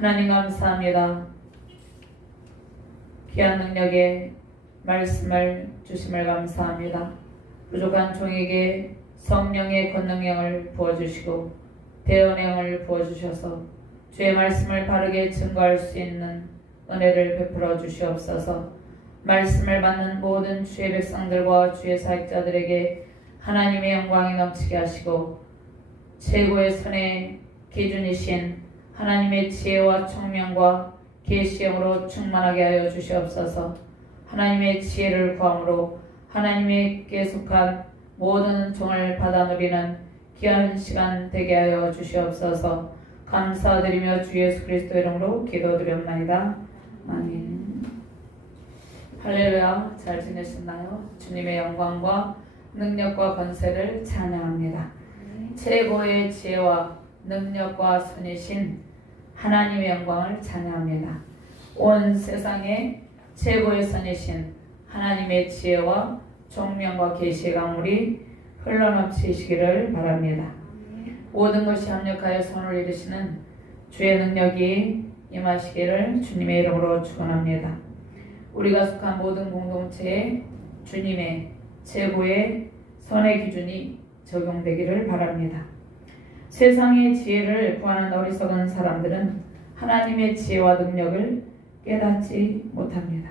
하나님 감사합니다. 귀한 능력의 말씀을 주심을 감사합니다. 부족한 종에게 성령의 권능형을 부어주시고 대언형을 부어주셔서 주의 말씀을 바르게 증거할 수 있는 은혜를 베풀어 주시옵소서. 말씀을 받는 모든 주의 백성들과 주의 사역자들에게 하나님의 영광이 넘치게 하시고 최고의 선의 기준이신 하나님의 지혜와 총명과 계시형으로 충만하게 하여 주시옵소서. 하나님의 지혜를 구함으로 하나님의 속한 모든 종을 받아 누리는 귀한 시간 되게 하여 주시옵소서. 감사드리며 주 예수 그리스도 이름으로 기도드렸나이다. 아멘. 할렐루야. 잘 지내셨나요? 주님의 영광과 능력과 권세를 찬양합니다. 최고의 지혜와 능력과 선이신 하나님의 영광을 찬양합니다. 온 세상에 최고의 선이신 하나님의 지혜와 총명과 계시의 강물이 흘러넘치시기를 바랍니다. 모든 것이 합력하여 손을 이루시는 주의 능력이 임하시기를 주님의 이름으로 축원합니다. 우리가 속한 모든 공동체에 주님의 최고의 선의 기준이 적용되기를 바랍니다. 세상의 지혜를 구하는 어리석은 사람들은 하나님의 지혜와 능력을 깨닫지 못합니다.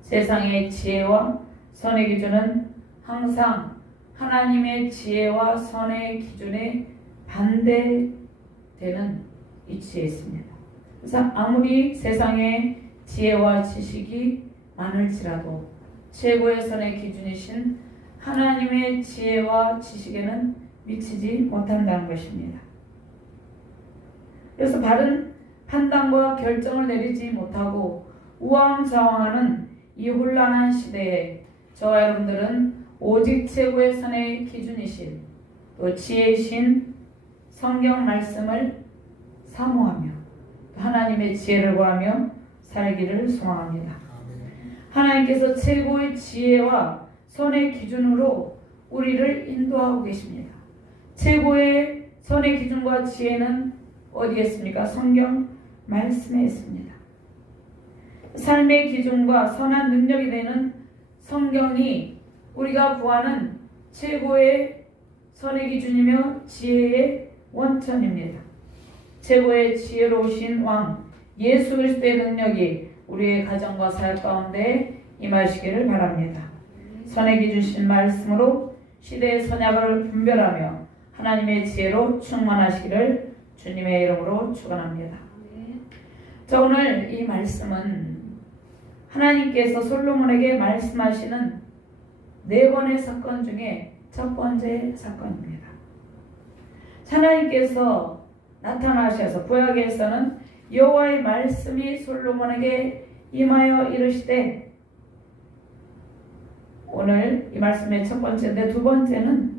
세상의 지혜와 선의 기준은 항상 하나님의 지혜와 선의 기준에 반대되는 위치에 있습니다. 그래서 아무리 세상의 지혜와 지식이 많을지라도 최고의 선의 기준이신 하나님의 지혜와 지식에는 미치지 못한다는 것입니다. 그래서 바른 판단과 결정을 내리지 못하고 우왕좌왕하는 이 혼란한 시대에 저와 여러분들은 오직 최고의 선의 기준이신 또 지혜이신 성경 말씀을 사모하며 하나님의 지혜를 구하며 살기를 소망합니다. 하나님께서 최고의 지혜와 선의 기준으로 우리를 인도하고 계십니다. 최고의 선의 기준과 지혜는 어디에 있습니까? 성경 말씀에 있습니다. 삶의 기준과 선한 능력이 되는 성경이 우리가 구하는 최고의 선의 기준이며 지혜의 원천입니다. 최고의 지혜로우신 왕 예수 그리스도의 능력이 우리의 가정과 사역 가운데 임하시기를 바랍니다. 선의 기준이신 말씀으로 시대의 선악을 분별하며 하나님의 지혜로 충만하시기를 주님의 이름으로 축원합니다. 자, 오늘 이 말씀은 하나님께서 솔로몬에게 말씀하시는 4번의 사건 중에 첫 번째 사건입니다. 하나님께서 나타나셔서 구약에서는 여호와의 말씀이 솔로몬에게 임하여 이르시되, 오늘 이 말씀의 첫 번째인데 두 번째는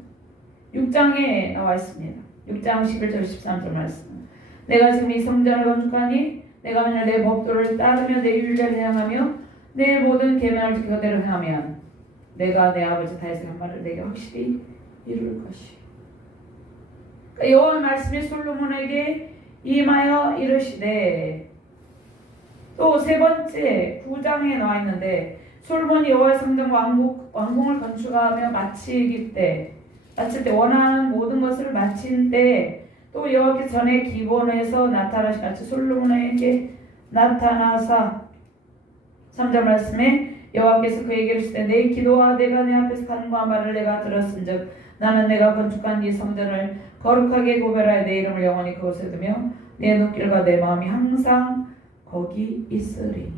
6장에 나와 있습니다. 6장 11절 13절 말씀. 내가 지금 이 성전을 건축하니 내가 만일 내 법도를 따르며 내 율례를 행하며 내 모든 계명을 지켜 그대로 행하면 내가 내 아버지 다윗의 한 말을 내게 확실히 이룰 것이요. 그러니까 여호와의 말씀이 솔로몬에게 임하여 이르시되, 또 세 번째 9장에 나와 있는데 솔로몬이 여호와의 성전 왕궁을 건축하며 마칠 때 원하는 모든 것을 마친 때 또 여호와께서 전에 기본에서 나타나신 같이 솔로몬에게 나타나사 3절 말씀에 여호와께서 그에게 이르시되 내 기도와 내가 내 앞에서 간구한 말을 내가 들었은즉 나는 내가 건축한 이 성전을 거룩하게 구별하여 내 이름을 영원히 그곳에 두며 내 눈길과 내 마음이 항상 거기 있으리니.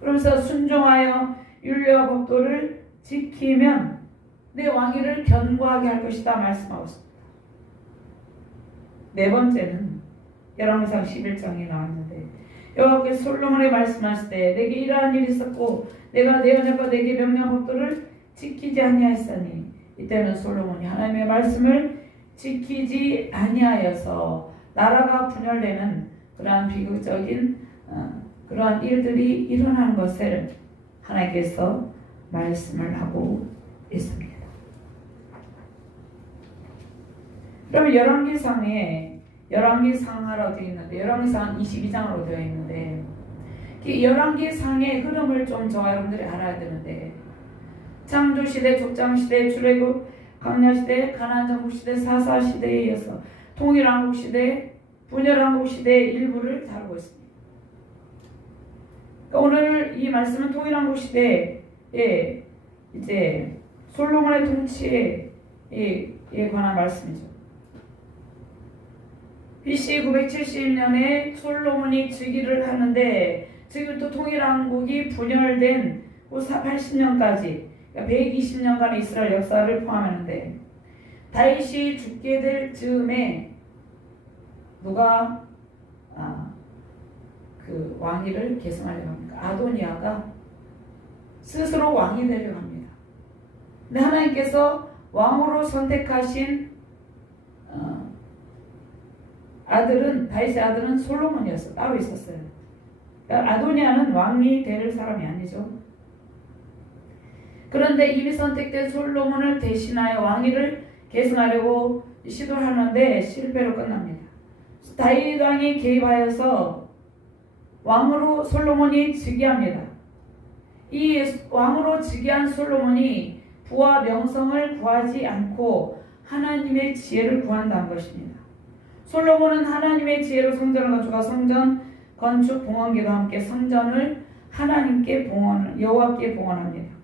그러면서 순종하여 율례와 법도를 지키면 내 왕위를 견고하게 할 것이다 말씀하고 있습니다. 네 번째는 열왕기상 11장에 나왔는데 여호와께서 솔로몬에 말씀하실 때 내게 이러한 일이 있었고 내가 내 언약과 내게 명령한 법도를 지키지 아니하였으니, 이때는 솔로몬이 하나님의 말씀을 지키지 아니하여서 나라가 분열되는 그러한 비극적인 그러한 일들이 일어나는 것을 하나님께서 말씀을 하고 있습니다. 그럼 열왕기상에 열왕기상하라고 되어 있는데 열왕기상 22장으로 되어 있는데 이 열왕기상의 흐름을 좀 저와 여러분들이 알아야 되는데 창조시대, 족장시대, 출애굽, 광야시대, 가나안정복시대, 사사시대에 이어서 통일왕국시대, 분열왕국시대의 일부를 다루고 있습니다. 그러니까 오늘 이 말씀은 통일왕국시대에 이제 솔로몬의 통치에 관한 말씀이죠. BC 970년에 솔로몬이 즉위를 하는데 지금부터 통일왕국이 분열된 80년까지 120년간의 이스라엘 역사를 포함하는데 다윗이 죽게 될 즈음에 누가 그 왕위를 계승하려고 합니까? 아도니아가 스스로 왕이 되려고 합니다. 근데 하나님께서 왕으로 선택하신 아들은 다윗의 아들은 솔로몬이었어. 따로 있었어요. 그러니까 아도니아는 왕이 될 사람이 아니죠. 그런데 이미 선택된 솔로몬을 대신하여 왕위를 계승하려고 시도를 하는데 실패로 끝납니다. 다윗 왕이 개입하여서 왕으로 솔로몬이 즉위합니다. 이 왕으로 즉위한 솔로몬이 부와 명성을 구하지 않고 하나님의 지혜를 구한다는 것입니다. 솔로몬은 하나님의 지혜로 성전을 건축하고 성전 건축 봉헌기도 함께 성전을 하나님께 여호와께 봉헌합니다.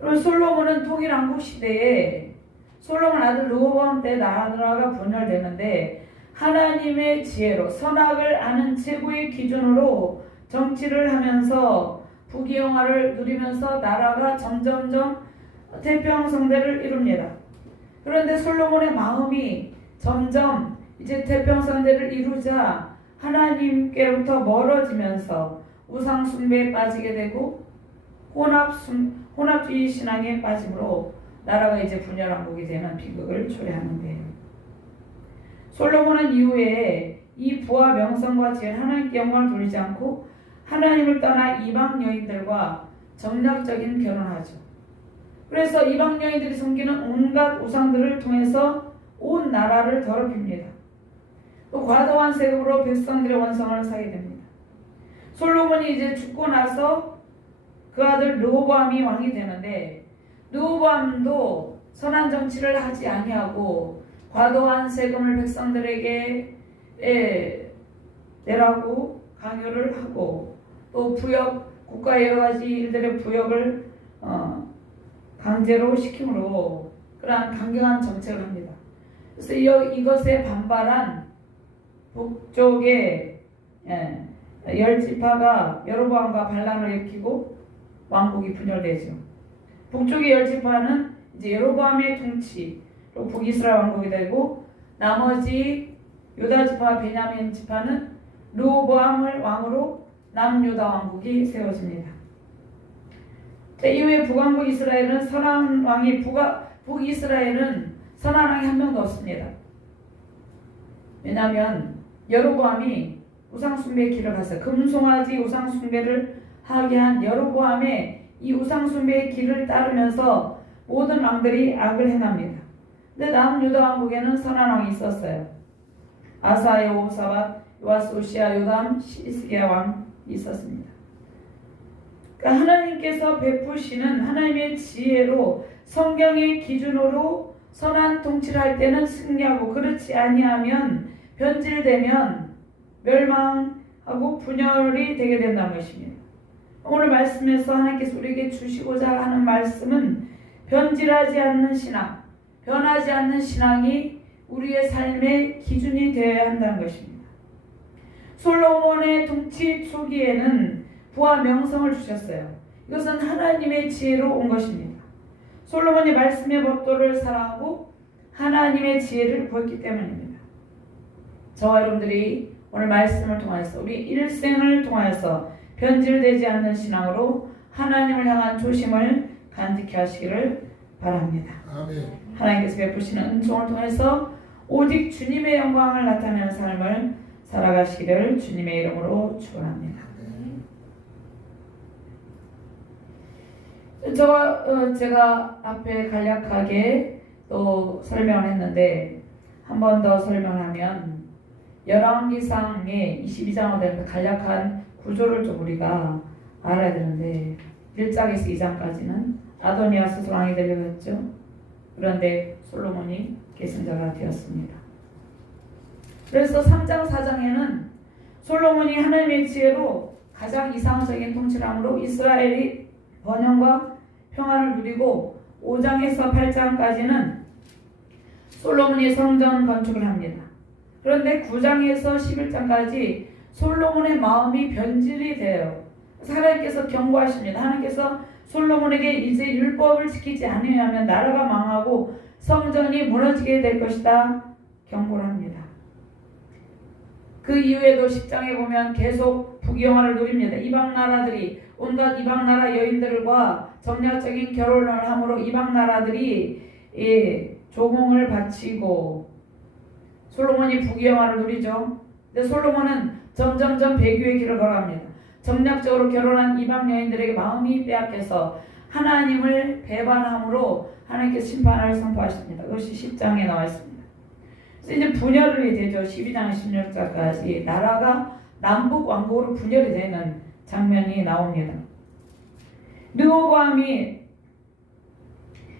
그럼 솔로몬은 통일왕국 시대에 솔로몬 아들 르호보암 때 나라가 분열되는데 하나님의 지혜로 선악을 아는 최고의 기준으로 정치를 하면서 부귀영화를 누리면서 나라가 점점점 태평성대를 이룹니다. 그런데 솔로몬의 마음이 점점 이제 태평성대를 이루자 하나님께로부터 멀어지면서 우상숭배에 빠지게 되고 혼합주의 신앙에 빠짐으로 나라가 이제 분열왕국이 되는 비극을 초래하는데요. 솔로몬은 이후에 이 부와 명성과 지혜 하나님께 영광을 돌리지 않고 하나님을 떠나 이방 여인들과 정략적인 결혼하죠. 그래서 이방 여인들이 섬기는 온갖 우상들을 통해서 온 나라를 더럽힙니다. 또 과도한 세금으로 백성들의 원성을 사게 됩니다. 솔로몬이 이제 죽고 나서 그 아들 르호보암이 왕이 되는데 르호보암도 선한 정치를 하지 아니하고 과도한 세금을 백성들에게 내라고 강요를 하고 또 국가의 여러 가지 일들의 부역을 강제로 시킴으로 그러한 강경한 정책을 합니다. 그래서 이것에 반발한 북쪽의 10지파가 여로보암과 반란을 일으키고 왕국이 분열되죠. 북쪽의 10지파는 이제 여로보암의 통치로 북이스라엘 왕국이 되고 나머지 유다지파 베냐민 지파는 르호보암을 왕으로 남유다 왕국이 세워집니다. 이후에 북왕국 이스라엘은 선한 왕이 북이스라엘은 선한 왕이 한 명도 없습니다. 왜냐하면 여로보암이 우상숭배의 길을 갔어요. 금송아지 우상숭배를 하게 한 여로보암의 이 우상숭배의 길을 따르면서 모든 왕들이 악을 행합니다. 근데 남유다 왕국에는 선한 왕이 있었어요. 아사, 여호사밧, 요아스, 우시야, 요담, 시스기야 왕이 있었습니다. 그러니까 하나님께서 베푸시는 하나님의 지혜로 성경의 기준으로 선한 통치를 할 때는 승리하고 그렇지 아니하면 변질되면 멸망하고 분열이 되게 된다는 것입니다. 오늘 말씀에서 하나님께서 우리에게 주시고자 하는 말씀은 변질하지 않는 신앙, 변하지 않는 신앙이 우리의 삶의 기준이 되어야 한다는 것입니다. 솔로몬의 통치 초기에는 부와 명성을 주셨어요. 이것은 하나님의 지혜로 온 것입니다. 솔로몬이 말씀의 법도를 사랑하고 하나님의 지혜를 구했기 때문입니다. 저와 여러분들이 오늘 말씀을 통해서 우리 일생을 통해서 변질되지 않는 신앙으로 하나님을 향한 조심을 간직히 하시기를 바랍니다. 아멘. 하나님께서 베푸시는 은총을 통해서 오직 주님의 영광을 나타내는 삶을 살아가시기를 주님의 이름으로 축원합니다. 제가 앞에 간략하게 또 설명을 했는데 한 번 더 설명하면 열왕기상의 22장으로 되는 간략한 구조를 좀 우리가 알아야 되는데 1장에서 2장까지는 아도니아 스스로 왕이 되려고 했죠. 그런데 솔로몬이 계승자가 되었습니다. 그래서 3장 4장에는 솔로몬이 하나님의 지혜로 가장 이상적인 통치를 함으로 이스라엘이 번영과 평화를 누리고 5장에서 8장까지는 솔로몬이 성전 건축을 합니다. 그런데 9장에서 11장까지 솔로몬의 마음이 변질이 돼요. 하나님께서 경고하십니다. 하나님께서 솔로몬에게 이제 율법을 지키지 않으면 나라가 망하고 성전이 무너지게 될 것이다 경고를 합니다. 그 이후에도 10장에 보면 계속 부귀영화를 누립니다. 이방 나라들이 온갖 이방 나라 여인들과 정략적인 결혼을 함으로 이방 나라들이 조공을 바치고 솔로몬이 부귀영화를 누리죠. 근데 솔로몬은 점점점 배교의 길을 걸어갑니다. 정략적으로 결혼한 이방 여인들에게 마음이 빼앗겨서 하나님을 배반함으로 하나님께서 심판을 선포하십니다. 그것이 10장에 나와 있습니다. 그래서 이제 분열이 되죠. 12장 16장까지 나라가 남북 왕국으로 분열이 되는 장면이 나옵니다. 르호보암이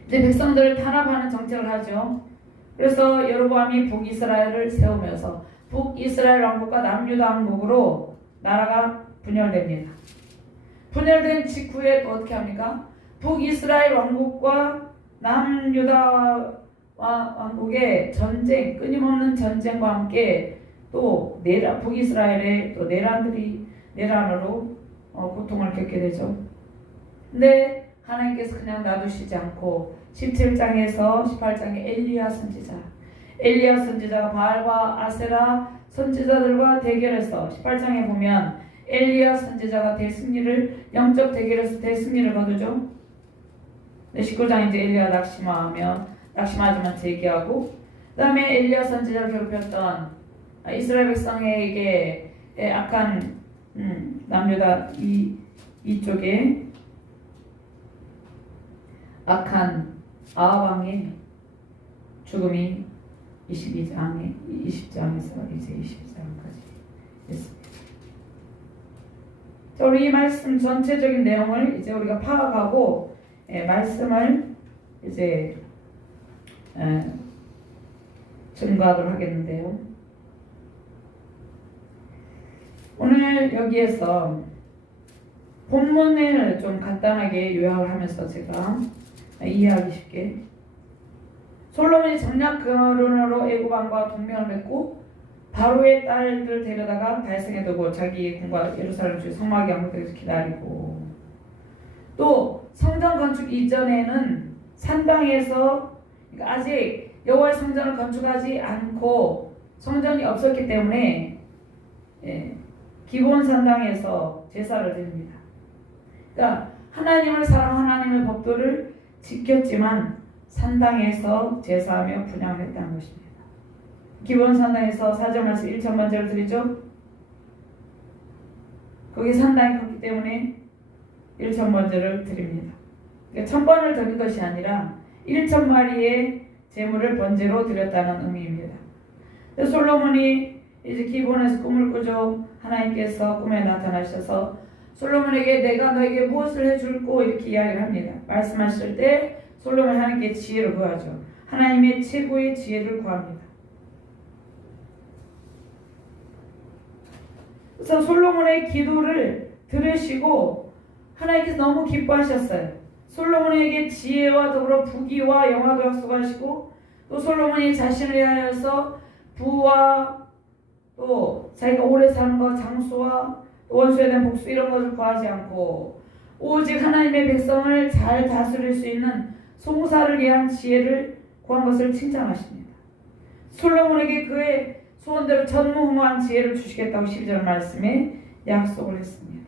이제 백성들을 탄압하는 정책을 하죠. 그래서 여로보암이 북이스라엘을 세우면서 북이스라엘 왕국과 남유다 왕국으로 나라가 분열됩니다. 분열된 직후에 또 어떻게 합니까? 북이스라엘 왕국과 남유다 왕국의 전쟁, 끊임없는 전쟁과 함께 또 북이스라엘의 또 내란으로 고통을 겪게 되죠. 근데 하나님께서 그냥 놔두시지 않고 17장에서 18장에 엘리야 선지자가 바알과 아세라 선지자들과 대결해서 18장에 보면 엘리야 선지자가 영적 대결에서 대승리를 거두죠. 19장 이제 엘리야 낙심하지만 제기하고 그 다음에 엘리야 선지자를 괴롭혔던 이스라엘 백성에게 악한 남유다 이쪽에 악한 아합 왕의 죽음이 20장에서 이제 20장까지 있습니다. 자, 우리 이 말씀 전체적인 내용을 이제 우리가 파악하고 말씀을 이제 증거하도록 하겠는데요. 오늘 여기에서 본문을 좀 간단하게 요약을 하면서 제가 이해하기 쉽게 솔로몬이 정략 결혼으로 애굽왕과 동맹을 맺고 바로의 딸들 데려다가 달성에 두고 자기 궁과 예루살렘 주 성막의 왕국에서 기다리고 또 성전 건축 이전에는 산당에서 그러니까 아직 여호와의 성전을 건축하지 않고 성전이 없었기 때문에 기본 산당에서 제사를 드립니다. 그러니까 하나님을 사랑하는 하나님의 법도를 지켰지만 산당에서 제사하며 분향을 했다는 것입니다. 기본 산당에서 4절 말씀 1천만절을 드리죠. 거기 산당이 컸기 때문에 1천만절을 드립니다. 그러니까 1000번을 드린 것이 아니라 1000마리의 제물을 번제로 드렸다는 의미입니다. 솔로몬이 이제 기본에서 꿈을 꾸죠. 하나님께서 꿈에 나타나셔서 솔로몬에게 내가 너에게 무엇을 해줄꼬 이렇게 이야기를 합니다. 말씀하실 때 솔로몬이 하나님께 지혜를 구하죠. 하나님의 최고의 지혜를 구합니다. 그래서 솔로몬의 기도를 들으시고 하나님께서 너무 기뻐하셨어요. 솔로몬에게 지혜와 더불어 부귀와 영화도 약속하시고 또 솔로몬이 자신을 위하여서 부와 또 자기가 오래 사는 것, 장수와 원수에 대한 복수 이런 것을 구하지 않고 오직 하나님의 백성을 잘 다스릴 수 있는 송사를 위한 지혜를 구한 것을 칭찬하십니다. 솔로몬에게 그의 소원대로 전무후무한 지혜를 주시겠다고 12절 말씀에 약속을 했습니다.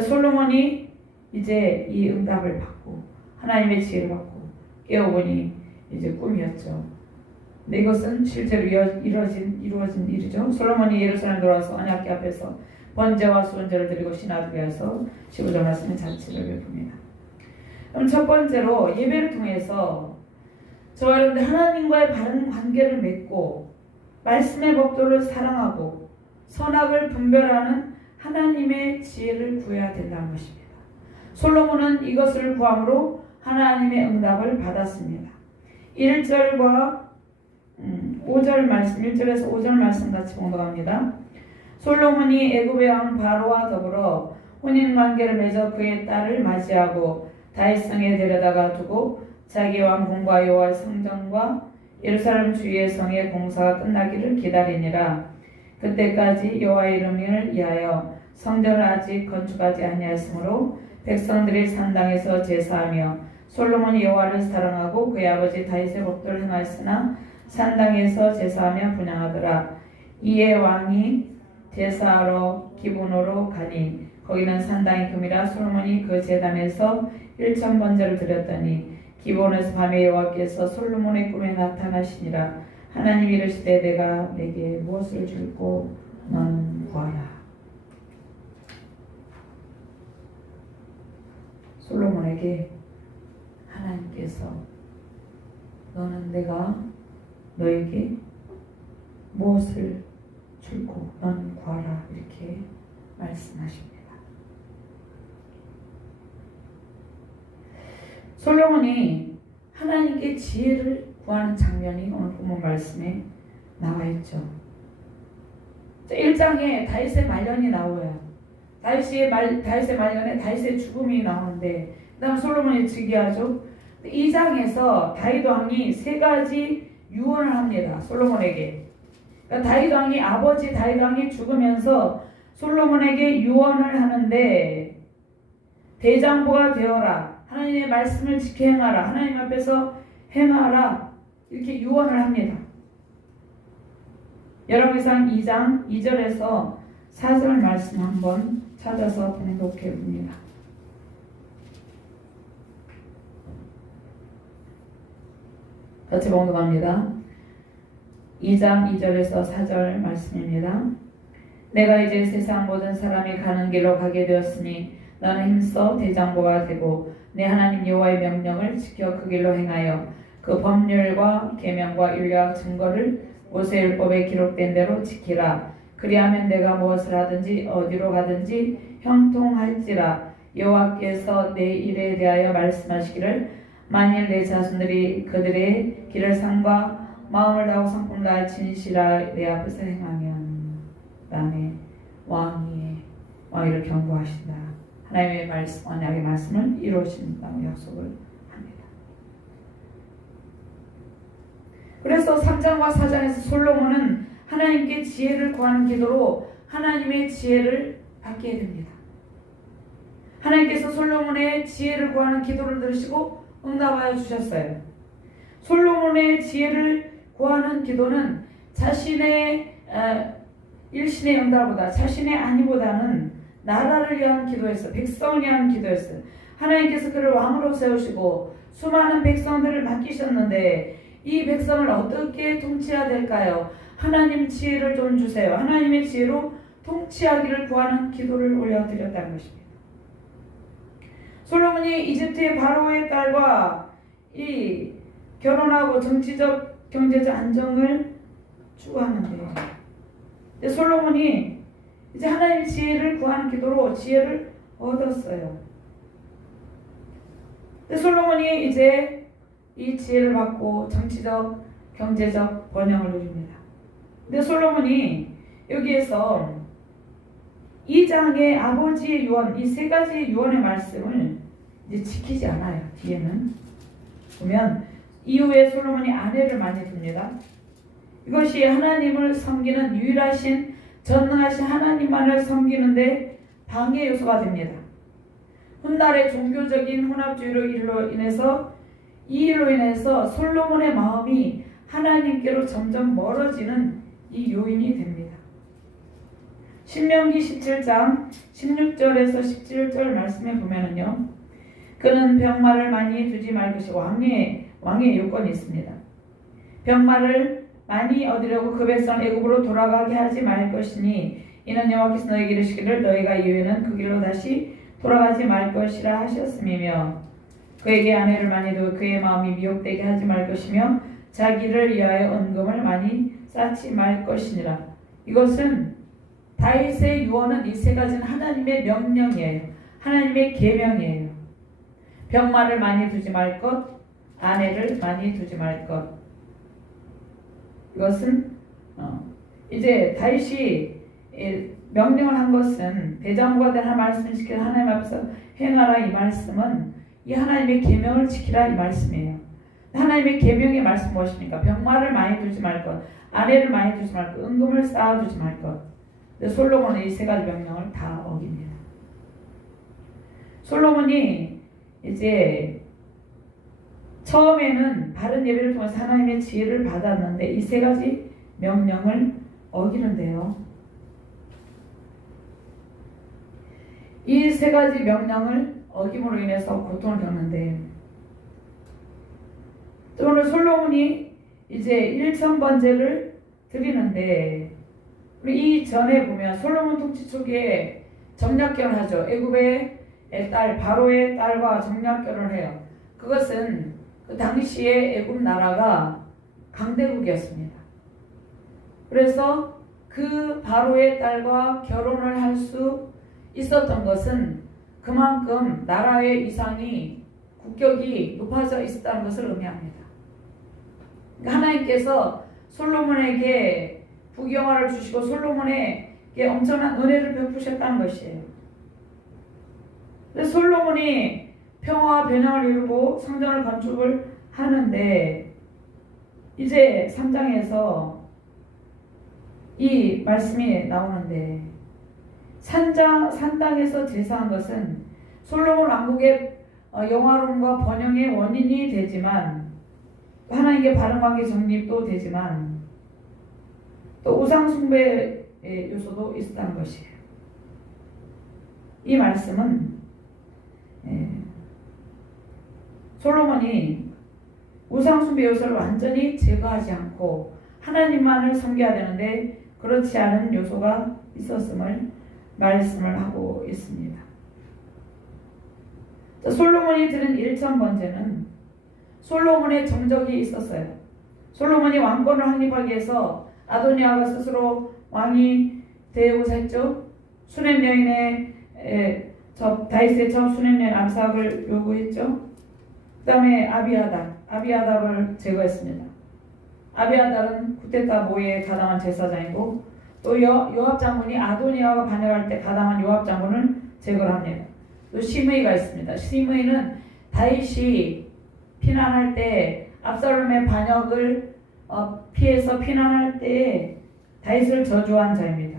솔로몬이 이제 이 응답을 받고 하나님의 지혜를 받고 깨어보니 이제 꿈이었죠. 근데 이것은 실제로 이루어진 일이죠. 솔로몬이 예루살렘 돌아와서 언약궤 앞에서 번제와 수원제를 드리고 신하들에서 15절 말씀의 자치를 베풉니다. 그럼 첫 번째로 예배를 통해서 저와 여러분들 하나님과의 바른 관계를 맺고 말씀의 법도를 사랑하고 선악을 분별하는 하나님의 지혜를 구해야 된다는 것입니다. 솔로몬은 이것을 구함으로 하나님의 응답을 받았습니다. 1절과 5절 말씀, 1절에서 5절 말씀 같이 공독합니다. 솔로몬이 애굽의 왕 바로와 더불어 혼인관계를 맺어 그의 딸을 맞이하고 다윗성에 데려다가 두고 자기 왕궁과 여호와의 성전과 예루살렘 주위의 성의 공사가 끝나기를 기다리니라. 그때까지 여호와의 이름을 위하여 성전을 아직 건축하지 아니하였으므로 백성들이 산당에서 제사하며 솔로몬이 여호와를 사랑하고 그의 아버지 다윗의 법도를 행하였으나 산당에서 제사하며 분향하더라. 이에 왕이 제사하러 기브논으로 가니 거기는 산당이 금이라. 솔로몬이 그 제단에서 1,000번제를 드렸더니 기브논에서 밤에 여호와께서 솔로몬의 꿈에 나타나시니라. 하나님이 이르시되 내가 내게 무엇을 줄고 너는 구하라. 솔로몬에게 하나님께서 너는 내가 너에게 무엇을 줄고 너는 구하라 이렇게 말씀하십니다. 솔로몬이 하나님께 지혜를 구하는 장면이 오늘 본문 말씀에 나와 있죠. 1장에 다윗의 말년이 나와요. 다윗의 말년에 다윗의 죽음이 나오는데 그 다음 솔로몬이 즉위하죠. 2장에서 다윗 왕이 3가지 유언을 합니다. 솔로몬에게. 그러니까 다윗 왕이 아버지 다윗 왕이 죽으면서 솔로몬에게 유언을 하는데 대장부가 되어라. 하나님의 말씀을 지켜 행하라. 하나님 앞에서 행하라. 이렇게 유언을 합니다. 열왕기상 2장 2절에서 4절 말씀 한번 찾아서 봉독해 봅니다. 같이 봉독합니다. 2장 2절에서 4절 말씀입니다. 내가 이제 세상 모든 사람이 가는 길로 가게 되었으니 너는 힘써 대장보가 되고 내 하나님 여호와의 명령을 지켜 그 길로 행하여 그 법률과 계명과 율례와 증거를 모세율법에 기록된 대로 지키라. 그리하면 내가 무엇을 하든지 어디로 가든지 형통할지라. 여호와께서 내 일에 대하여 말씀하시기를 만일 내 자손들이 그들의 길을 삼가 마음을 다하고 성품을 다해 진실하여 내 앞에서 행하면 그다음에 왕위를 경고하신다. 하나님의 말씀, 언약의 말씀을 이루신다고 약속을 합니다. 그래서 3장과 4장에서 솔로몬은 하나님께 지혜를 구하는 기도로 하나님의 지혜를 받게 됩니다. 하나님께서 솔로몬의 지혜를 구하는 기도를 들으시고 응답하여 주셨어요. 솔로몬의 지혜를 구하는 기도는 자신의 일신의 응답보다 자신의 아니보다는 나라를 위한 기도였어요. 백성을 위한 기도였어요. 하나님께서 그를 왕으로 세우시고 수많은 백성들을 맡기셨는데 이 백성을 어떻게 통치해야 될까요? 하나님 지혜를 좀 주세요. 하나님의 지혜로 통치하기를 구하는 기도를 올려드렸다는 것입니다. 솔로몬이 이집트의 바로의 딸과 이 결혼하고 정치적 경제적 안정을 추구하는데 솔로몬이 이제 하나님의 지혜를 구하는 기도로 지혜를 얻었어요. 솔로몬이 이제 이 지혜를 받고 정치적 경제적 번영을 누립니다. 근데 솔로몬이 여기에서 2장의 아버지의 유언, 이 3가지 유언의 말씀을 이제 지키지 않아요. 뒤에는 보면 이후에 솔로몬이 아내를 많이 둡니다. 이것이 하나님을 섬기는 유일하신 전능하신 하나님만을 섬기는데 방해 요소가 됩니다. 훗날의 종교적인 혼합주의로 인해서 이 일로 인해서 솔로몬의 마음이 하나님께로 점점 멀어지는 이 요인이 됩니다. 신명기 17장 16절에서 17절 말씀에 보면은요, 그는 병마를 많이 두지 말 것이고 왕의 요건이 있습니다. 병마를 많이 얻으려고 그 백성을 애굽으로 돌아가게 하지 말 것이니 이는 여호와께서 너에게 이르시기를 너희가 이후에는 그 길로 다시 돌아가지 말 것이라 하셨음이며 그에게 아내를 많이 두어 그의 마음이 미혹되게 하지 말 것이며 자기를 위하여 은금을 많이 쌓지 말 것이니라. 이것은 다윗의 유언은 이 세 가지는 하나님의 명령이에요. 하나님의 계명이에요. 병마를 많이 두지 말 것, 아내를 많이 두지 말 것. 이것은 이제 다윗이 명령을 한 것은 대장부가 된 말씀을 지키라 하나님 앞에서 행하라 이 말씀은 이 하나님의 계명을 지키라 이 말씀이에요. 하나님의 계명의 말씀 무엇입니까? 병마를 많이 두지 말 것, 아내를 많이 두지 말 것, 은금을 쌓아두지 말 것. 근데 솔로몬은 이 세 가지 명령을 다 어깁니다. 솔로몬이 이제 처음에는 바른 예배를 통해서 하나님의 지혜를 받았는데 이 세 가지 명령을 어기는데요. 이 세 가지 명령을 어김으로 인해서 고통을 겪는데 오늘 솔로몬이 이제 1,000번제를 드리는데 우리 이전에 보면 솔로몬 통치 초기에 정략결혼을 하죠. 애굽의 딸 바로의 딸과 정략결혼을 해요. 그것은 그 당시에 애굽 나라가 강대국이었습니다. 그래서 그 바로의 딸과 결혼을 할 수 있었던 것은 그만큼 나라의 위상이 국격이 높아져 있었다는 것을 의미합니다. 그러니까 하나님께서 솔로몬에게 부귀영화를 주시고 솔로몬에게 엄청난 은혜를 베푸셨다는 것이에요. 그래서 솔로몬이 평화와 변형을 이루고 성전을 건축을 하는데 이제 3장에서 이 말씀이 나오는데 산당에서 제사한 것은 솔로몬 왕국의 영화로움과 번영의 원인이 되지만 하나님께 바른 관계 정립도 되지만 또 우상 숭배의 요소도 있었다는 것이에요. 이 말씀은 솔로몬이 우상 숭배 요소를 완전히 제거하지 않고 하나님만을 섬겨야 되는데 그렇지 않은 요소가 있었음을 말씀을 하고 있습니다. 솔로몬이 드린 1,000번제는 솔로몬의 정적이 있었어요. 솔로몬이 왕권을 확립하기 위해서 아도니아가 스스로 왕이 되고자 했죠. 수넴 여인의 다윗의 첫 수넴 여인 암삭을 요구했죠. 그 다음에 아비아답을 제거했습니다. 아비아달은 쿠데타 모의에 가담한 제사장이고 또 요압 장군이 아도니아가 반역할 때 가담한 요압 장군을 제거를 합니다. 또 시므이가 있습니다. 시므이는 다윗이 피난할 때 압살롬의 반역을 피해서 피난할 때 다윗을 저주한 자입니다.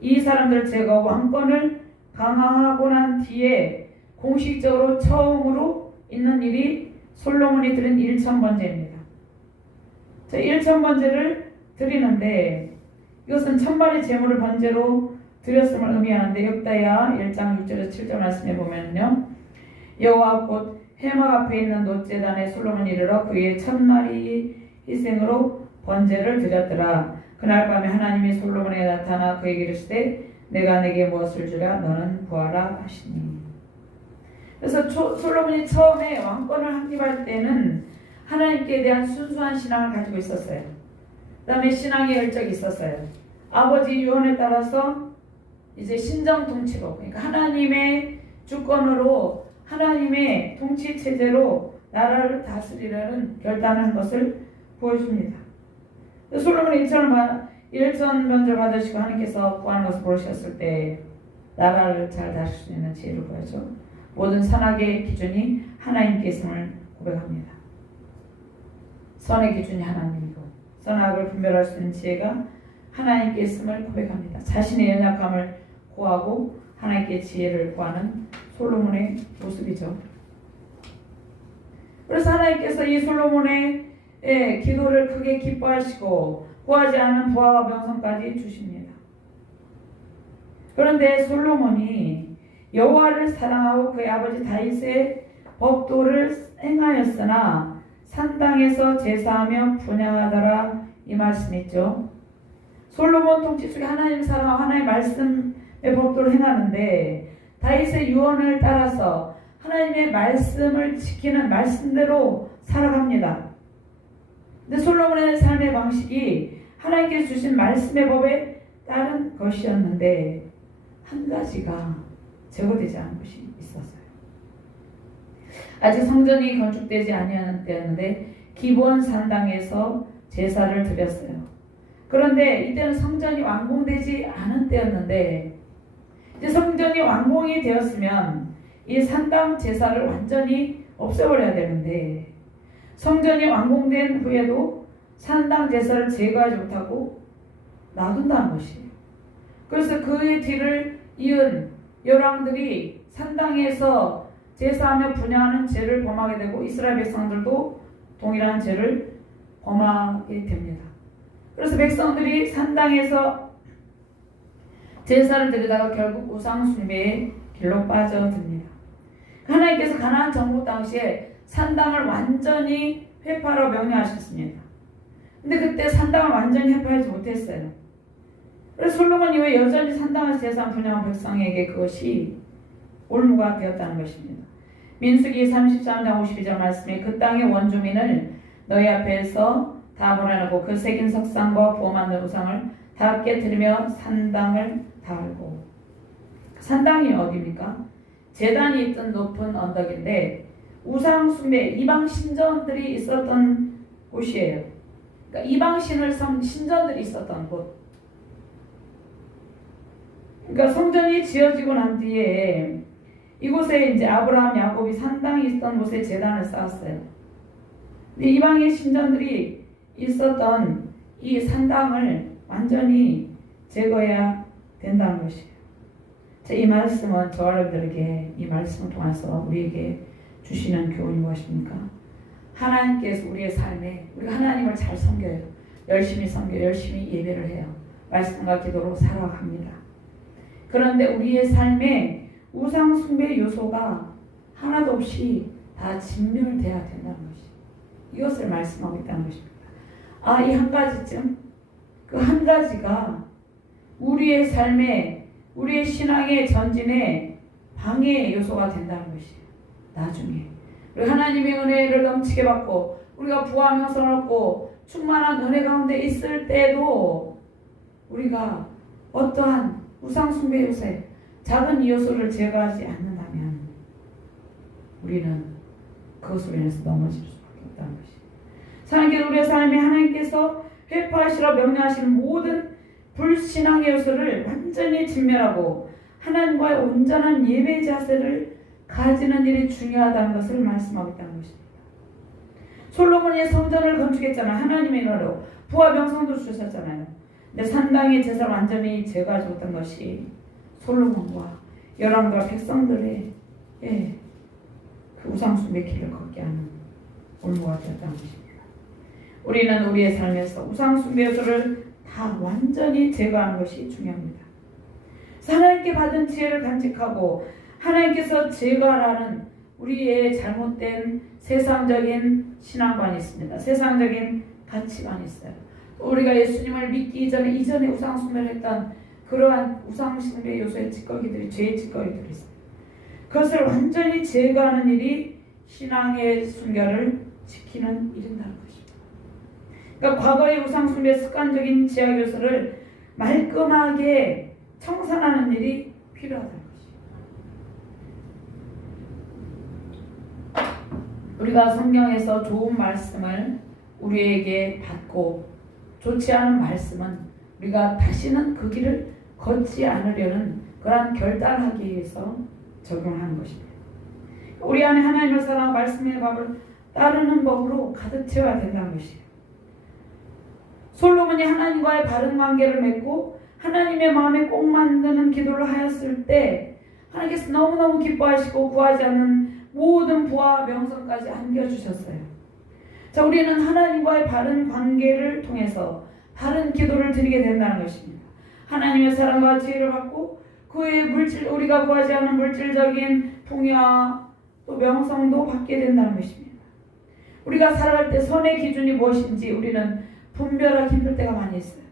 이 사람들을 제거하고 왕권을 강화하고 난 뒤에 공식적으로 처음으로 있는 일이 솔로몬이 드린 1,000번제입니다. 1,000번제를 드리는데 이것은 1,000마리 제물을 번제로 드렸음을 의미하는데 역다야 1장 6절에서 7절 말씀에 보면요. 여호와 곧 해막 앞에 있는 놋제단에 솔로몬이 이르러 그의 1,000마리 희생으로 번제를 드렸더라. 그날 밤에 하나님이 솔로몬에게 나타나 그에게 이르시되 내가 내게 무엇을 주랴 너는 구하라 하시니. 그래서 솔로몬이 처음에 왕권을 확립할 때는 하나님께 대한 순수한 신앙을 가지고 있었어요. 그 다음에 신앙의 열정이 있었어요. 아버지 유언에 따라서 이제 신정 통치로, 그러니까 하나님의 주권으로 하나님의 통치 체제로 나라를 다스리려는 결단을 한 것을 보여줍니다. 솔로몬이 1,000번제를 받으시고 하나님께서 구하는 것을 보셨을 때 나라를 잘 다스릴 수 있는 지혜를 보여줘. 모든 선악의 기준이 하나님께 있음을 고백합니다. 선의 기준이 하나님이고 선악을 분별할 수 있는 지혜가 하나님께 있음을 고백합니다. 자신의 연약함을 고하고 하나님께 지혜를 구하는 솔로몬의 모습이죠. 그래서 하나님께서 이 솔로몬의 기도를 크게 기뻐하시고 구하지 않은 부하와 명성까지 주십니다. 그런데 솔로몬이 여호와를 사랑하고 그의 아버지 다윗의 법도를 행하였으나 산당에서 제사하며 분향하더라 이 말씀이 있죠. 솔로몬 통치 중에 하나님 사랑하고 하나님의 말씀의 법도를 행하는데 다윗의 유언을 따라서 하나님의 말씀을 지키는 말씀대로 살아갑니다. 근데 솔로몬의 삶의 방식이 하나님께서 주신 말씀의 법에 따른 것이었는데 한 가지가 제거되지 않은 것이 있었어요. 아직 성전이 건축되지 아니하는 때였는데 기본 산당에서 제사를 드렸어요. 그런데 이때는 성전이 완공되지 않은 때였는데 이제 성전이 완공이 되었으면 이 산당 제사를 완전히 없애버려야 되는데 성전이 완공된 후에도 산당 제사를 제거하지 못하고 놔둔다는 것이에요. 그래서 그의 뒤를 이은 열왕들이 산당에서 제사하며 분향하는 죄를 범하게 되고 이스라엘 백성들도 동일한 죄를 범하게 됩니다. 그래서 백성들이 산당에서 제사를 드리다가 결국 우상 숭배의 길로 빠져듭니다. 하나님께서 가나안 정복 당시에 산당을 완전히 회파하라고 명령하셨습니다. 근데 그때 산당을 완전히 회파하지 못했어요. 그래서 솔로몬 이후에 여전히 산당에서 제사 분향한 백성에게 그것이 올무가 되었다는 것입니다. 민수기 33장 52절 말씀에 그 땅의 원주민을 너희 앞에서 다 몰아내고 그 새긴 석상과 부어 만든 우상을 다 깨뜨리며 산당을 달고. 산당이 어디입니까? 제단이 있던 높은 언덕인데 우상 숭배 이방 신전들이 있었던 곳이에요. 그러니까 이방 신을 섬 신전들이 있었던 곳. 그러니까 성전이 지어지고 난 뒤에 이곳에 이제 아브라함, 야곱이 산당이 있던 곳에 제단을 쌓았어요. 근데 이방의 신전들이 있었던 이 산당을 완전히 제거해야 된다는 것이에요. 이 말씀은 저 여러분들에게 이 말씀을 통해서 우리에게 주시는 교훈이 무엇입니까? 하나님께서 우리의 삶에 우리가 하나님을 잘 섬겨요. 열심히 섬겨요. 열심히 예배를 해요. 말씀과 기도로 살아갑니다. 그런데 우리의 삶에 우상 숭배 요소가 하나도 없이 다 진멸돼야 된다는 것이 이것을 말씀하고 있다는 것입니다. 이 한 가지쯤 그 한 가지가 우리의 삶에 우리의 신앙의 전진에 방해 요소가 된다는 것이에요. 나중에 우리 하나님의 은혜를 넘치게 받고 우리가 부와 명성을 얻고 충만한 은혜 가운데 있을 때도 우리가 어떠한 우상 숭배 요새 작은 이 요소를 제거하지 않는다면 우리는 그것으로 인해서 넘어질 수밖에 없다는 것이에요. 사랑하는 우리의 삶에 하나님께서 회파하시라 명령하시는 모든 불신앙의 요소를 완전히 진멸하고 하나님과의 온전한 예배 자세를 가지는 일이 중요하다는 것을 말씀하고 있다는 것입니다. 솔로몬이 성전을 건축했잖아요. 하나님의 은혜로 부와 명성도 주셨잖아요. 근데 산당의 제사를 완전히 제거하지 못한 것이 솔로몬과 열왕과 백성들의 그 우상숭배 길을 걷게 하는 올무가 되었다는 것입니다. 우리는 우리의 삶에서 우상숭배 요소를 다 완전히 제거하는 것이 중요합니다. 하나님께 받은 지혜를 간직하고 하나님께서 제거하라는 우리의 잘못된 세상적인 신앙관이 있습니다. 세상적인 가치관이 있어요. 우리가 예수님을 믿기 전에 이전에 우상숭배를 했던 그러한 우상숭배 요소의 찌꺼기들이 죄의 찌꺼기들이 있어요. 그것을 완전히 제거하는 일이 신앙의 순결을 지키는 일인다는 것입니다. 그러니까 과거의 우상숭배 습관적인 제약 요소를 말끔하게 청산하는 일이 필요하다는 것입니다. 우리가 성경에서 좋은 말씀을 우리에게 받고 좋지 않은 말씀은 우리가 다시는 그 길을 걷지 않으려는 그러한 결단하기 위해서 적용하는 것입니다. 우리 안에 하나님을 사랑하고 말씀의 법을 따르는 법으로 가득 채워야 된다는 것이에요. 솔로몬이 하나님과의 바른 관계를 맺고 하나님의 마음에 꼭 만드는 기도를 하였을 때 하나님께서 너무너무 기뻐하시고 구하지 않는 모든 부와 명성까지 안겨주셨어요. 자, 우리는 하나님과의 바른 관계를 통해서 바른 기도를 드리게 된다는 것입니다. 하나님의 사랑과 지혜를 받고 그의 우리가 구하지 않는 물질적인 풍요와 또 명성도 받게 된다는 것입니다. 우리가 살아갈 때 선의 기준이 무엇인지 우리는 분별하기 힘들 때가 많이 있어요.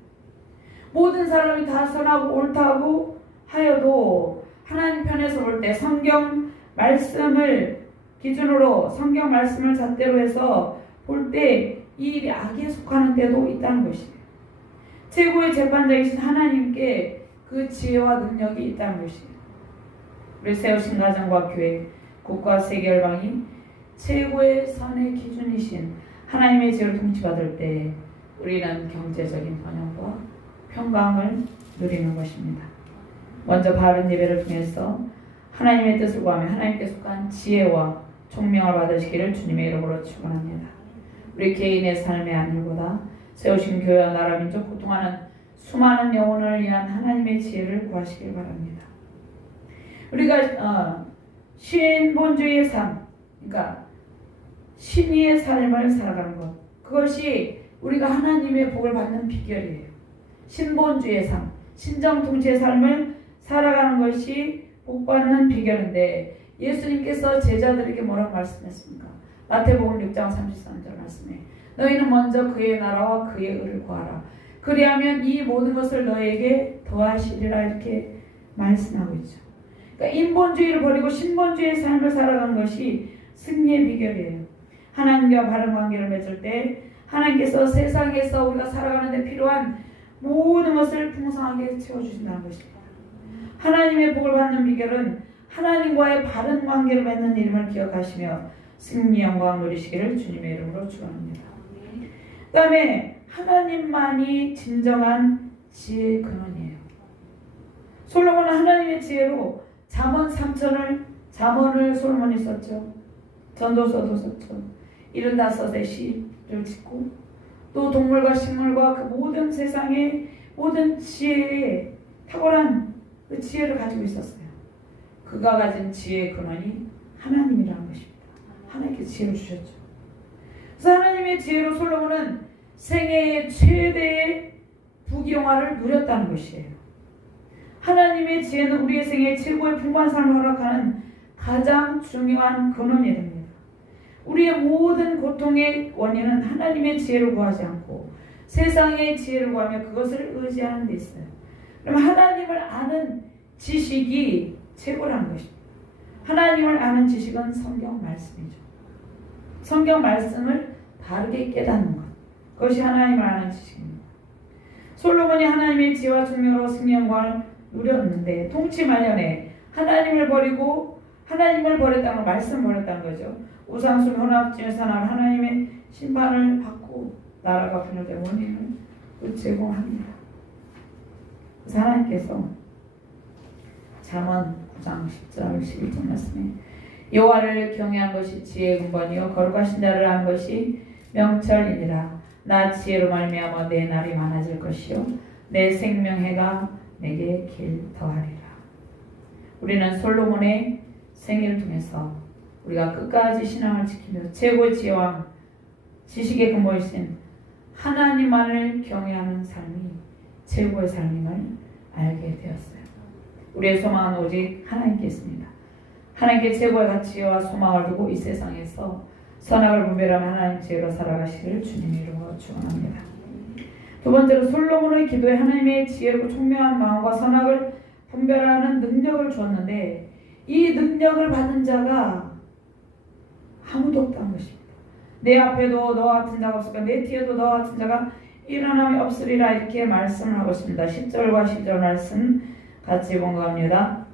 모든 사람이 다 선하고 옳다고 하여도 하나님 편에서 볼 때 성경 말씀을 기준으로 성경 말씀을 잣대로 해서 볼 때 이 일이 악에 속하는 때도 있다는 것이에요. 최고의 재판장이신 하나님께 그 지혜와 능력이 있다는 것이에요. 우리 세우신 가정과 교회, 국가 세계 열방이 최고의 선의 기준이신 하나님의 지혜를 통치받을 때 우리는 경제적인 번영과 평강을 누리는 것입니다. 먼저 바른 예배를 통해서 하나님의 뜻을 구하며 하나님께 속한 지혜와 총명을 받으시기를 주님의 이름으로 축원합니다. 우리 개인의 삶의 안일보다 세우신 교회와 나라 민족 고통하는 수많은 영혼을 위한 하나님의 지혜를 구하시길 바랍니다. 우리가 신본주의의 삶, 그러니까 신의의 삶을 살아가는 것, 그것이 우리가 하나님의 복을 받는 비결이에요. 신본주의의 삶, 신정통치의 삶을 살아가는 것이 복받는 비결인데 예수님께서 제자들에게 뭐라고 말씀했습니까? 마태복음 6장 33절 말씀에 너희는 먼저 그의 나라와 그의 의를 구하라. 그리하면 이 모든 것을 너희에게 더하시리라 이렇게 말씀하고 있죠. 그러니까 인본주의를 버리고 신본주의의 삶을 살아가는 것이 승리의 비결이에요. 하나님과 바른 관계를 맺을 때 하나님께서 세상에서 우리가 살아가는 데 필요한 모든 것을 풍성하게 채워주신다는 것입니다. 하나님의 복을 받는 비결은 하나님과의 바른 관계를 맺는 일임을 기억하시며 승리 영광 누리시기를 주님의 이름으로 축원합니다. 그 다음에 하나님만이 진정한 지혜의 근원이에요. 솔로몬은 하나님의 지혜로 잠언 3천을 솔로몬이 썼죠. 전도서도 썼죠. 75의 시를 짓고 또 동물과 식물과 그 모든 세상의 모든 지혜에 탁월한 그 지혜를 가지고 있었어요. 그가 가진 지혜의 근원이 하나님이라는 것입니다. 하나님께 지혜를 주셨죠. 그래서 하나님의 지혜로 솔로몬은 생애의 최대의 부귀영화를 누렸다는 것이에요. 하나님의 지혜는 우리의 생애 최고의 풍부한 삶을 허락하는 가장 중요한 근원이 됩니다. 우리의 모든 고통의 원인은 하나님의 지혜를 구하지 않고 세상의 지혜를 구하며 그것을 의지하는 데 있어요. 그럼 하나님을 아는 지식이 최고라는 것입니다. 하나님을 아는 지식은 성경 말씀이죠. 성경 말씀을 바르게 깨닫는 것, 그것이 하나님을 아는 지식입니다. 솔로몬이 하나님의 지혜와 총명으로 승리 영광을 누렸는데 통치 말년에 하나님을 버리고 하나님을 버렸다는 건 말씀을 버렸다는 거죠. 우상숭 혼합주의에서 나온 하나님의 심판을 받고 나라가 분열된 원인을 제공합니다. 그래서 하나님께서 잠언 9장 10절 11절 말씀에 여호와를 경외한 것이 지혜의 근본이요 거룩하신 자를 아는 것이 명철이니라. 나 지혜로 말미암아 내 날이 많아질 것이요 내 생명해가 내게 길 더하리라. 우리는 솔로몬의 생애를 통해서 우리가 끝까지 신앙을 지키며 최고의 지혜와 지식의 근본이신 하나님만을 경외하는 삶이 최고의 삶임을 알게 되었어요. 우리의 소망은 오직 하나님께 있습니다. 하나님께 최고의 가치와 소망을 두고 이 세상에서 선악을 분별하며 하나님 지혜로 살아가시기를 주님의 이름으로 축원합니다. 두 번째로 솔로몬의 기도에 하나님의 지혜롭고 총명한 마음과 선악을 분별하는 능력을 주었는데 이 능력을 받은 자가 아무도 없다는 것입니다. 내 앞에도 너와 같은 자가 없을까 내 뒤에도 너와 같은 자가 일어남이 없으리라 이렇게 말씀을 하고 있습니다. 10절과 12절 말씀 같이 공부합니다.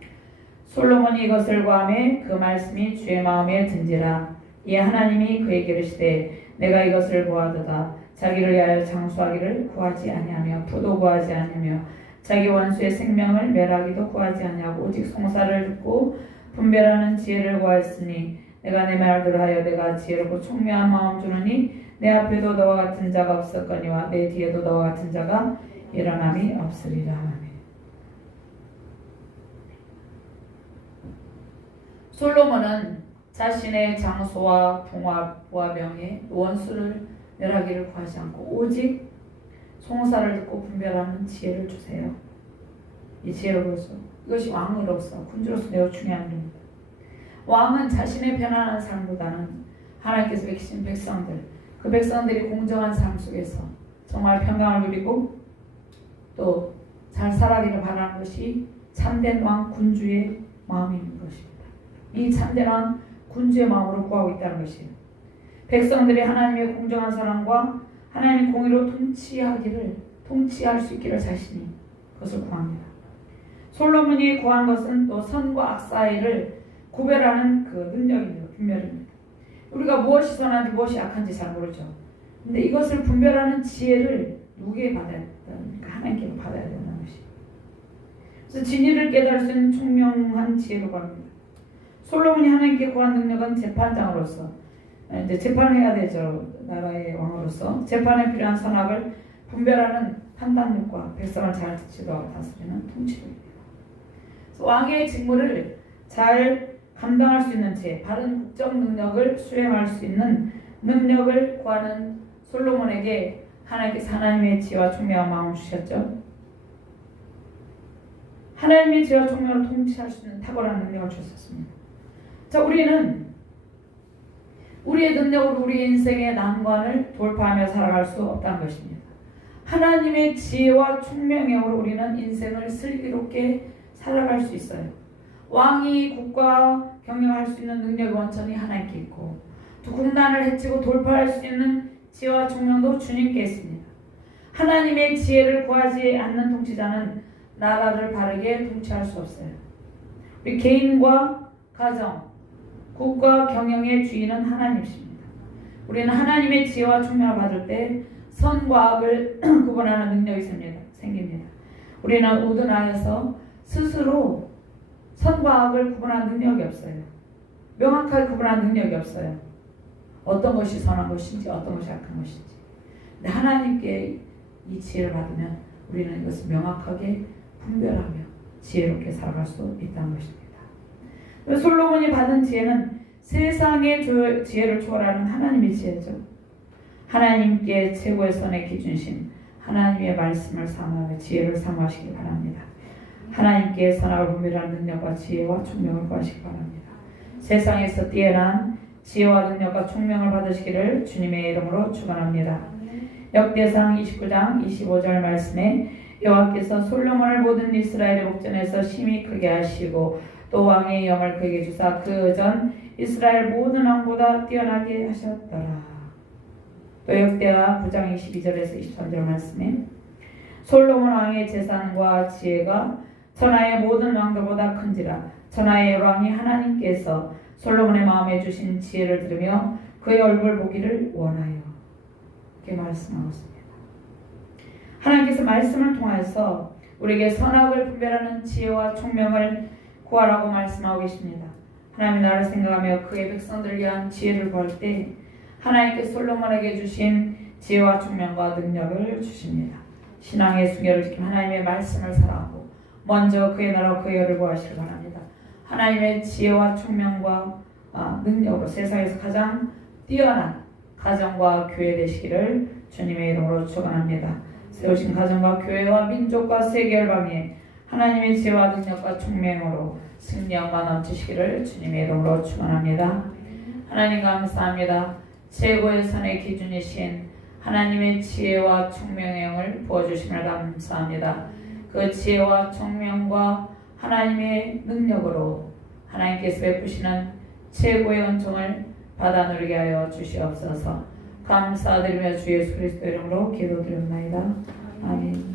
솔로몬이 이것을 구하매 그 말씀이 주의 마음에 든지라. 이에 하나님이 그에게 이르시되 내가 이것을 구하도다. 자기를 위하여 장수하기를 구하지 아니하며 부도 구하지 아니하며 자기 원수의 생명을 멸하기도 구하지 아니하고 오직 송사를 듣고 분별하는 지혜를 구하였으니 내가 내 말을 들어하여 내가 지혜롭고 총명한 마음 주느니 내 앞에도 너와 같은 자가 없었거니와 내 뒤에도 너와 같은 자가 일어남이 없으리라. 솔로몬은 자신의 장소와 풍화와 명예, 원수를 멸하기를 구하지 않고 오직 송사를 듣고 분별하는 지혜를 주세요. 이 지혜를 보소. 이것이 왕으로서 군주로서 매우 중요한 일입니다. 왕은 자신의 편안한 삶보다는 하나님께서 베푸신 백성들, 그 백성들이 공정한 삶 속에서 정말 평강을 누리고 또 잘 살아가기를 바라는 것이 참된 왕 군주의 마음인 것입니다. 이 참되는 군주의 마음으로 구하고 있다는 것이에요. 백성들이 하나님의 공정한 사랑과 하나님의 공의로 통치할 수 있기를 자신이 그것을 구합니다. 솔로몬이 구한 것은 또 선과 악 사이를 구별하는 그 능력입니다. 분별입니다. 우리가 무엇이 선한지 무엇이 악한지 잘 모르죠. 근데 이것을 분별하는 지혜를 누구에게 받아야 된다니까? 하나님께 받아야 된다는 것이에요. 그래서 진리를 깨달을 수 있는 총명한 지혜로 구합니다. 솔로몬이 하나님께 구한 능력은 재판장으로서 이제 재판을 해야 되죠. 나라의 왕으로서 재판에 필요한 선악을 분별하는 판단력과 백성을 잘 지도하고 다스리는 통치력입니다. 왕의 직무를 잘 감당할 수 있는 지혜, 바른 국정 능력을 수행할 수 있는 능력을 구하는 솔로몬에게 하나님께서 하나님의 지혜와 총명한 마음을 주셨죠. 하나님의 지혜와 총명으로 통치할 수 있는 탁월한 능력을 주셨습니다. 자, 우리는 우리의 능력으로 우리 인생의 난관을 돌파하며 살아갈 수 없다는 것입니다. 하나님의 지혜와 총명의 힘으로 우리는 인생을 슬기롭게 살아갈 수 있어요. 왕이 국가 경영할 수 있는 능력의 원천이 하나님께 있고 또 국난을 해치고 돌파할 수 있는 지혜와 총명도 주님께 있습니다. 하나님의 지혜를 구하지 않는 통치자는 나라를 바르게 통치할 수 없어요. 우리 개인과 가정, 국가 경영의 주인은 하나님이십니다. 우리는 하나님의 지혜와 총명을 받을 때 선과 악을 구분하는 능력이 생깁니다. 우리는 우둔하여서 스스로 선과 악을 구분하는 능력이 없어요. 명확하게 구분하는 능력이 없어요. 어떤 것이 선한 것인지 어떤 것이 악한 것인지. 근데 하나님께 이 지혜를 받으면 우리는 이것을 명확하게 분별하며 지혜롭게 살아갈 수 있다는 것입니다. 솔로몬이 받은 지혜는 세상의 지혜를 초월하는 하나님의 지혜죠. 하나님께 최고의 선의 기준신 하나님의 말씀을 사모하며 지혜를 사모하시기 바랍니다. 하나님께 선악을 분별하는 능력과 지혜와 총명을 구하시기 바랍니다. 세상에서 뛰어난 지혜와 능력과 총명을 받으시기를 주님의 이름으로 축원합니다. 역대상 29장 25절 말씀에 여호와께서 솔로몬을 모든 이스라엘의 목전에서 심히 크게 하시고 또 왕의 영을 그에게 주사 그 전 이스라엘 모든 왕보다 뛰어나게 하셨더라. 또 역대하 9장 22절에서 23절 말씀에 솔로몬 왕의 재산과 지혜가 천하의 모든 왕들보다 큰지라. 천하의 왕이 하나님께서 솔로몬의 마음에 주신 지혜를 들으며 그의 얼굴 보기를 원하여 이렇게 말씀하고 있습니다. 하나님께서 말씀을 통해서 우리에게 선악을 분별하는 지혜와 총명을 구하라고 말씀하고 계십니다. 하나님의 나라를 생각하며 그의 백성들을 위한 지혜를 구할 때 하나님께서 솔로몬에게 주신 지혜와 총명과 능력을 주십니다. 신앙의 순결을 지키며 하나님의 말씀을 사랑하고 먼저 그의 나라와 그의 의를 구하시길 바랍니다. 하나님의 지혜와 총명과 능력으로 세상에서 가장 뛰어난 가정과 교회 되시기를 주님의 이름으로 축원합니다. 세우신 가정과 교회와 민족과 세계 열방에 하나님의 지혜와 능력과 총명으로 승리함과 넘치시기를 주님의 이름으로 축원합니다. 하나님 감사합니다. 최고의 선의 기준이신 하나님의 지혜와 총명의 영을 부어주심을 감사합니다. 그 지혜와 총명과 하나님의 능력으로 하나님께서 베푸시는 최고의 은총을 받아 누리게 하여 주시옵소서. 감사드리며 주 예수 그리스도 이름으로 기도드립니다. 아멘.